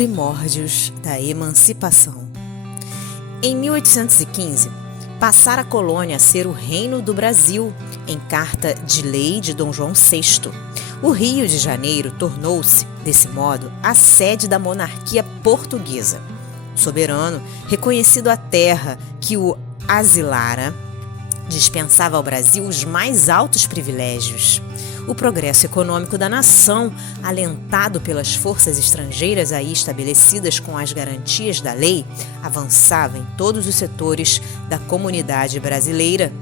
Primórdios da Emancipação. Em 1815, passara a colônia a ser o Reino do Brasil, em carta de lei de Dom João VI. O Rio de Janeiro tornou-se, desse modo, a sede da monarquia portuguesa. O soberano, reconhecido a terra que o asilara, dispensava ao Brasil os mais altos privilégios. O progresso econômico da nação, alentado pelas forças estrangeiras aí estabelecidas com as garantias da lei, avançava em todos os setores da comunidade brasileira.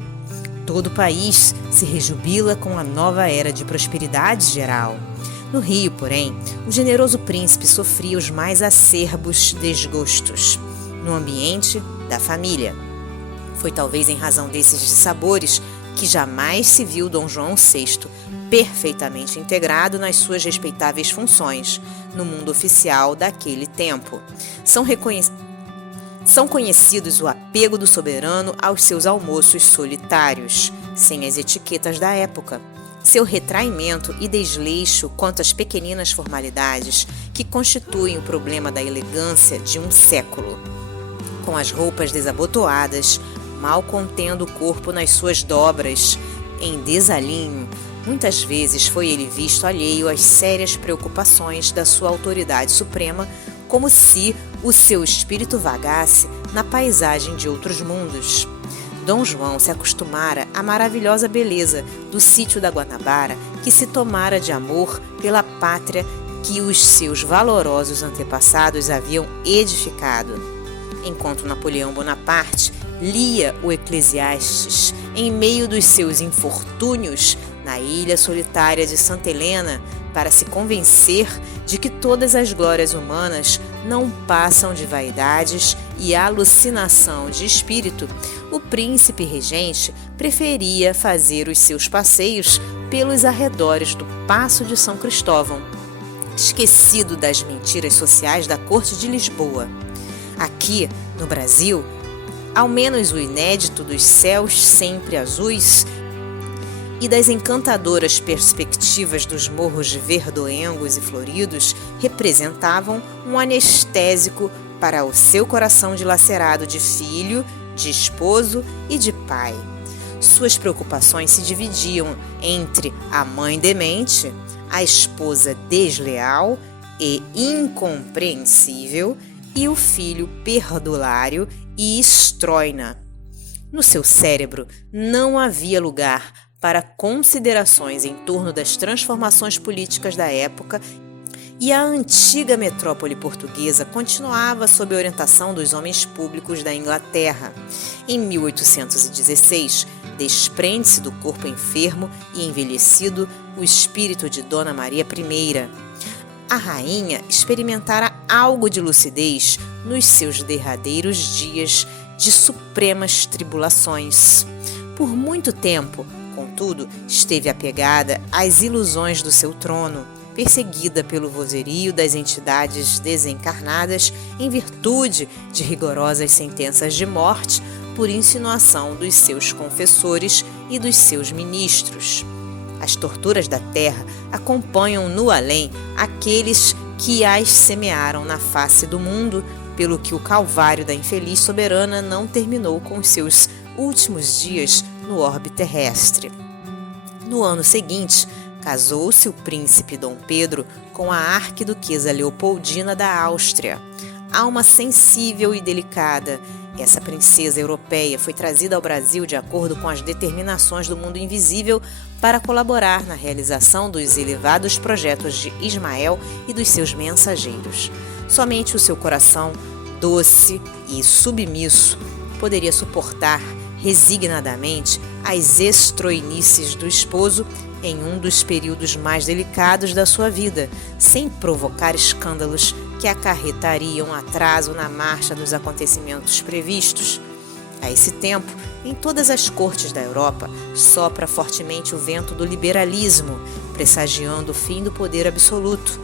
Todo o país se rejubila com a nova era de prosperidade geral. No Rio, porém, o generoso príncipe sofria os mais acerbos desgostos no ambiente da família. Foi talvez em razão desses dissabores que jamais se viu Dom João VI perfeitamente integrado nas suas respeitáveis funções no mundo oficial daquele tempo. São conhecidos o apego do soberano aos seus almoços solitários, sem as etiquetas da época, seu retraimento e desleixo quanto às pequeninas formalidades que constituem o problema da elegância de um século, com as roupas desabotoadas, mal contendo o corpo nas suas dobras, em desalinho. Muitas vezes foi ele visto alheio às sérias preocupações da sua autoridade suprema, como se o seu espírito vagasse na paisagem de outros mundos. Dom João se acostumara à maravilhosa beleza do sítio da Guanabara, que se tomara de amor pela pátria que os seus valorosos antepassados haviam edificado. Enquanto Napoleão Bonaparte lia o Eclesiastes em meio dos seus infortúnios na ilha solitária de Santa Helena, para se convencer de que todas as glórias humanas não passam de vaidades e alucinação de espírito, o príncipe regente preferia fazer os seus passeios pelos arredores do Paço de São Cristóvão, esquecido das mentiras sociais da corte de Lisboa. Aqui, no Brasil, ao menos o inédito dos céus sempre azuis e das encantadoras perspectivas dos morros verdoengos e floridos representavam um anestésico para o seu coração dilacerado de filho, de esposo e de pai. Suas preocupações se dividiam entre a mãe demente, a esposa desleal e incompreensível e o filho perdulário e estróina. No seu cérebro não havia lugar para considerações em torno das transformações políticas da época, e a antiga metrópole portuguesa continuava sob a orientação dos homens públicos da Inglaterra. Em 1816, desprende-se do corpo enfermo e envelhecido o espírito de Dona Maria I. A rainha experimentara algo de lucidez nos seus derradeiros dias de supremas tribulações. Por muito tempo, contudo, esteve apegada às ilusões do seu trono, perseguida pelo vozerio das entidades desencarnadas em virtude de rigorosas sentenças de morte por insinuação dos seus confessores e dos seus ministros. As torturas da terra acompanham no além aqueles que as semearam na face do mundo, pelo que o calvário da infeliz soberana não terminou com os seus últimos dias no orbe terrestre. No ano seguinte, casou-se o príncipe Dom Pedro com a arquiduquesa Leopoldina da Áustria. Alma sensível e delicada, essa princesa europeia foi trazida ao Brasil de acordo com as determinações do mundo invisível para colaborar na realização dos elevados projetos de Ismael e dos seus mensageiros. Somente o seu coração, doce e submisso, poderia suportar resignadamente as estroinices do esposo em um dos períodos mais delicados da sua vida, sem provocar escândalos que acarretariam atraso na marcha dos acontecimentos previstos. A esse tempo, em todas as cortes da Europa, sopra fortemente o vento do liberalismo, pressagiando o fim do poder absoluto.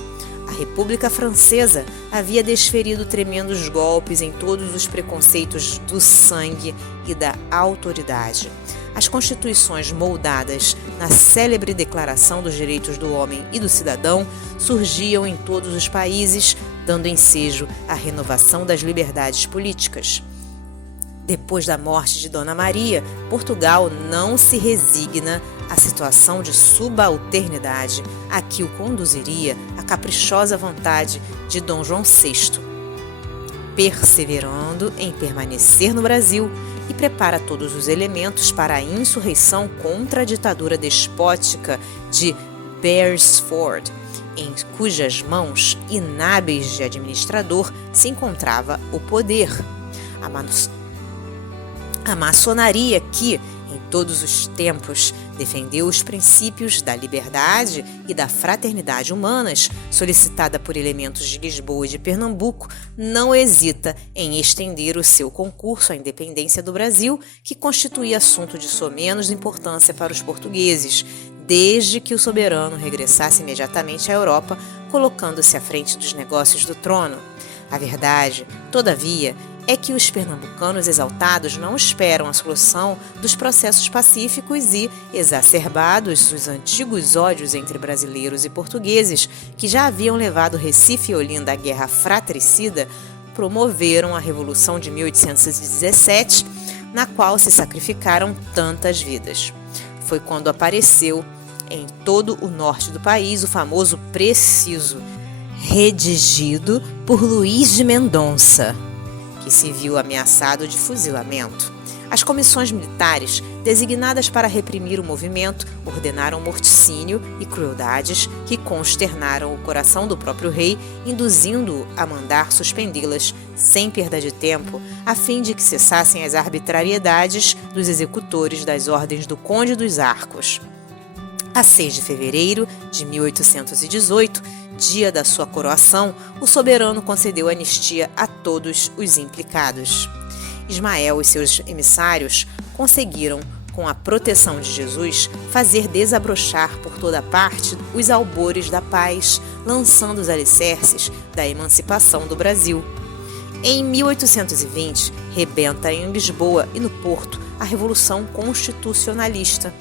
A República Francesa havia desferido tremendos golpes em todos os preconceitos do sangue e da autoridade. As constituições moldadas na célebre Declaração dos Direitos do Homem e do Cidadão surgiam em todos os países dando ensejo à renovação das liberdades políticas. Depois da morte de Dona Maria, Portugal não se resigna à situação de subalternidade a que o conduziria a caprichosa vontade de Dom João VI, perseverando em permanecer no Brasil e prepara todos os elementos para a insurreição contra a ditadura despótica de Beresford, em cujas mãos inábeis de administrador se encontrava o poder. A maçonaria que, em todos os tempos, defendeu os princípios da liberdade e da fraternidade humanas, solicitada por elementos de Lisboa e de Pernambuco, não hesita em estender o seu concurso à independência do Brasil, que constituía assunto de somenos importância para os portugueses, desde que o soberano regressasse imediatamente à Europa, colocando-se à frente dos negócios do trono. A verdade, todavia, é que os pernambucanos exaltados não esperam a solução dos processos pacíficos e exacerbados os antigos ódios entre brasileiros e portugueses, que já haviam levado Recife e Olinda à guerra fratricida, promoveram a Revolução de 1817, na qual se sacrificaram tantas vidas. Foi quando apareceu em todo o norte do país o famoso Preciso, redigido por Luís de Mendonça, que se viu ameaçado de fuzilamento. As comissões militares, designadas para reprimir o movimento, ordenaram morticínio e crueldades que consternaram o coração do próprio rei, induzindo-o a mandar suspendê-las sem perda de tempo, a fim de que cessassem as arbitrariedades dos executores das ordens do Conde dos Arcos. A 6 de fevereiro de 1818, dia da sua coroação, o soberano concedeu anistia a todos os implicados. Ismael e seus emissários conseguiram, com a proteção de Jesus, fazer desabrochar por toda parte os albores da paz, lançando os alicerces da emancipação do Brasil. Em 1820, rebenta em Lisboa e no Porto a Revolução Constitucionalista.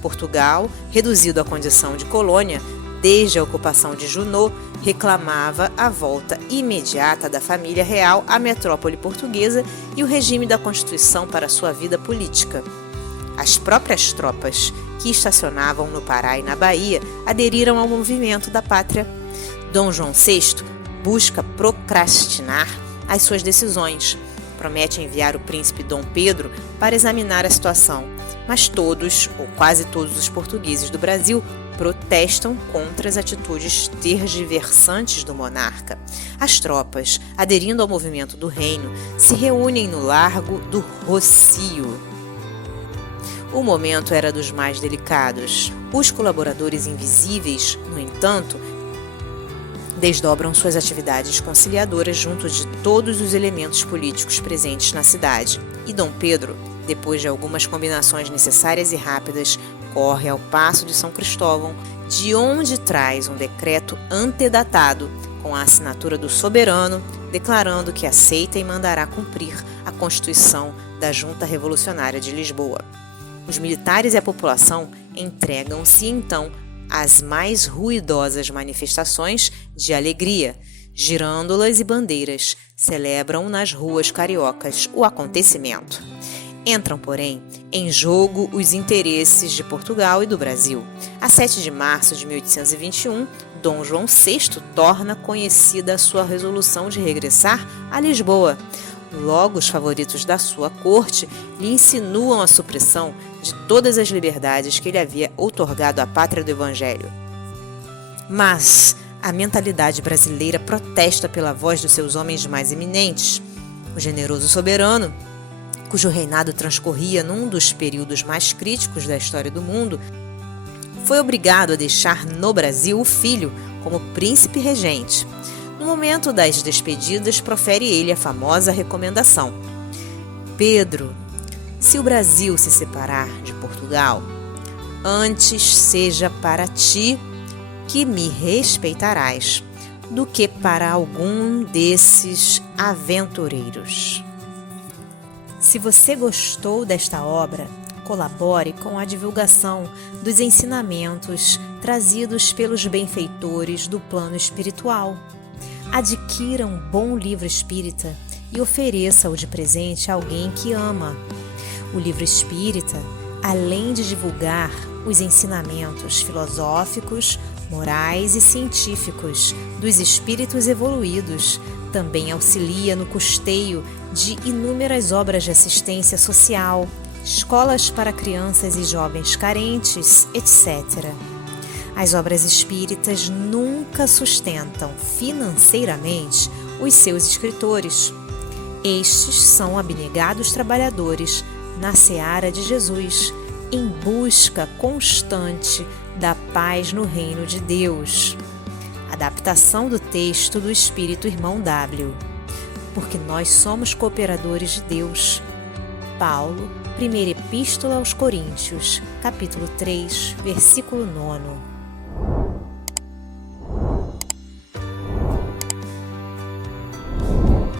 Portugal, reduzido à condição de colônia, desde a ocupação de Junot, reclamava a volta imediata da família real à metrópole portuguesa e o regime da Constituição para sua vida política. As próprias tropas que estacionavam no Pará e na Bahia aderiram ao movimento da pátria. Dom João VI busca procrastinar as suas decisões. Promete enviar o príncipe Dom Pedro para examinar a situação, mas todos, ou quase todos os portugueses do Brasil, protestam contra as atitudes tergiversantes do monarca. As tropas, aderindo ao movimento do reino, se reúnem no Largo do Rocio. O momento era dos mais delicados. Os colaboradores invisíveis, no entanto, desdobram suas atividades conciliadoras junto de todos os elementos políticos presentes na cidade. E Dom Pedro, depois de algumas combinações necessárias e rápidas, corre ao Paço de São Cristóvão, de onde traz um decreto antedatado com a assinatura do soberano, declarando que aceita e mandará cumprir a Constituição da Junta Revolucionária de Lisboa. Os militares e a população entregam-se então às mais ruidosas manifestações de alegria. Girândolas e bandeiras celebram nas ruas cariocas o acontecimento. Entram, porém, em jogo os interesses de Portugal e do Brasil. A 7 de março de 1821, Dom João VI torna conhecida a sua resolução de regressar a Lisboa. Logo, os favoritos da sua corte lhe insinuam a supressão de todas as liberdades que ele havia outorgado à pátria do Evangelho. Mas a mentalidade brasileira protesta pela voz dos seus homens mais eminentes. O generoso soberano, cujo reinado transcorria num dos períodos mais críticos da história do mundo, foi obrigado a deixar no Brasil o filho como príncipe regente. No momento das despedidas, profere ele a famosa recomendação: Pedro, se o Brasil se separar de Portugal, antes seja para ti que me respeitarás, do que para algum desses aventureiros. Se você gostou desta obra, colabore com a divulgação dos ensinamentos trazidos pelos benfeitores do plano espiritual. Adquira um bom livro espírita e ofereça-o de presente a alguém que ama. O livro espírita, além de divulgar os ensinamentos filosóficos, morais e científicos dos espíritos evoluídos, também auxilia no custeio de inúmeras obras de assistência social, escolas para crianças e jovens carentes, etc. As obras espíritas nunca sustentam financeiramente os seus escritores. Estes são abnegados trabalhadores na seara de Jesus, em busca constante da paz no reino de Deus. Adaptação do texto do Espírito Irmão W. Porque nós somos cooperadores de Deus. Paulo, Primeira Epístola aos Coríntios, capítulo 3, versículo 9.